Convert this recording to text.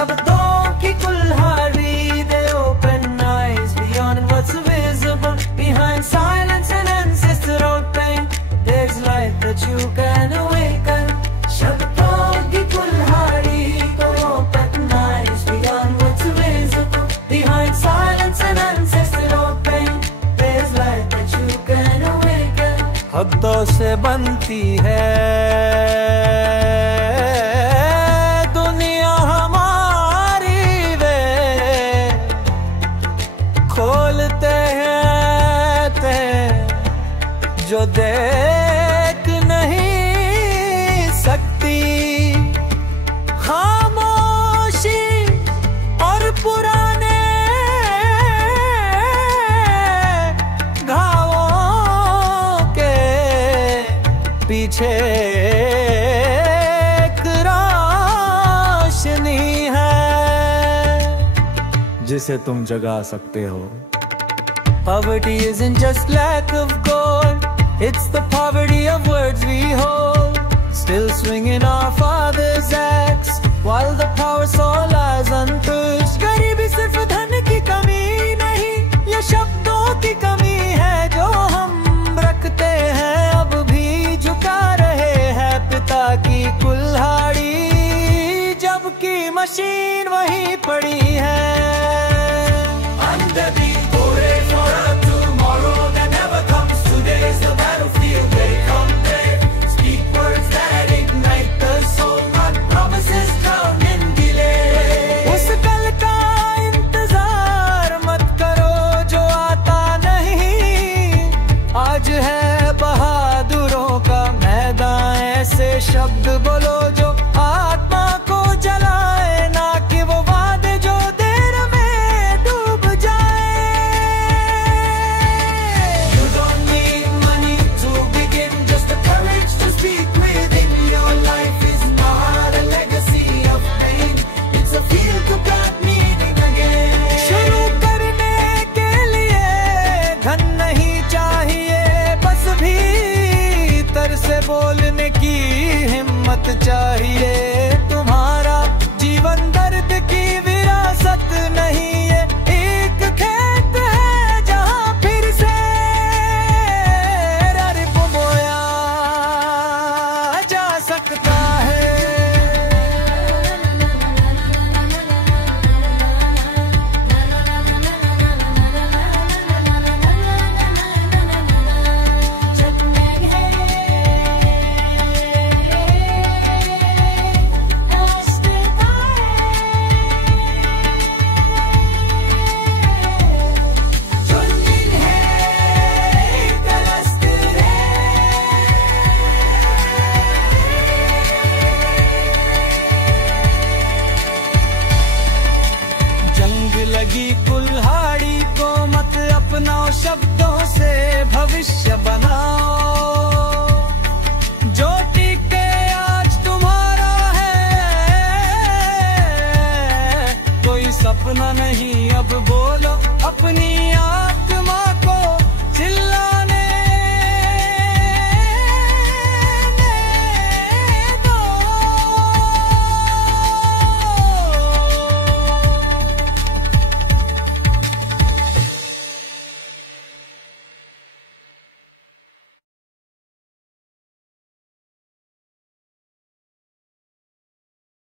शब्दों की कुल्हाड़ी, they open eyes beyond what's visible. Behind silence and ancestral pain, there's light that you can awaken. शब्दों की कुल्हाड़ी, they open eyes beyond what's visible. Behind silence and ancestral pain, there's light that you can awaken. हद्दों से बनती है दुनिया हमारी, वे खोलते हैं ते जो देख नहीं सकती। खामोशी और पुराने घावों के पीछे एक रोशनी है जिसे तुम जगा सकते हो। Poverty isn't just lack of gold, it's the poverty of words we hold. Still swinging our father's axe while the power soul lies untouched. गरीबी सिर्फ धन की कमी नहीं, ये शब्दों की कमी है जो हम रखते हैं। अब भी झुका रहे हैं पिता की कुल्हाड़ी, जबकि मशीन वहीं पड़ी है। Under the parade for a tomorrow that never comes, today's the battlefield, they come there. Speak words that ignite the soul, not promises drowned in delay. उस कल का इंतजार मत करो जो आता नहीं, आज है बहादुरों का मैदान। ऐसे शब्द बोलो जो आत्मा को जलाए, ना कि वो वादे जो देर में डूब जाए। You don't need money to begin, just the courage to speak within. Your life is not a legacy of pain, it's a field to plant meaning again. शुरू करने के लिए धन नहीं चाहिए, बस भीतर से बोलने की हिम्मत चाहिए। तुम्हारा जीवन दर्द की विरासत नहीं है, एक खेत है जहां फिर से रर्ब बोया जा सकता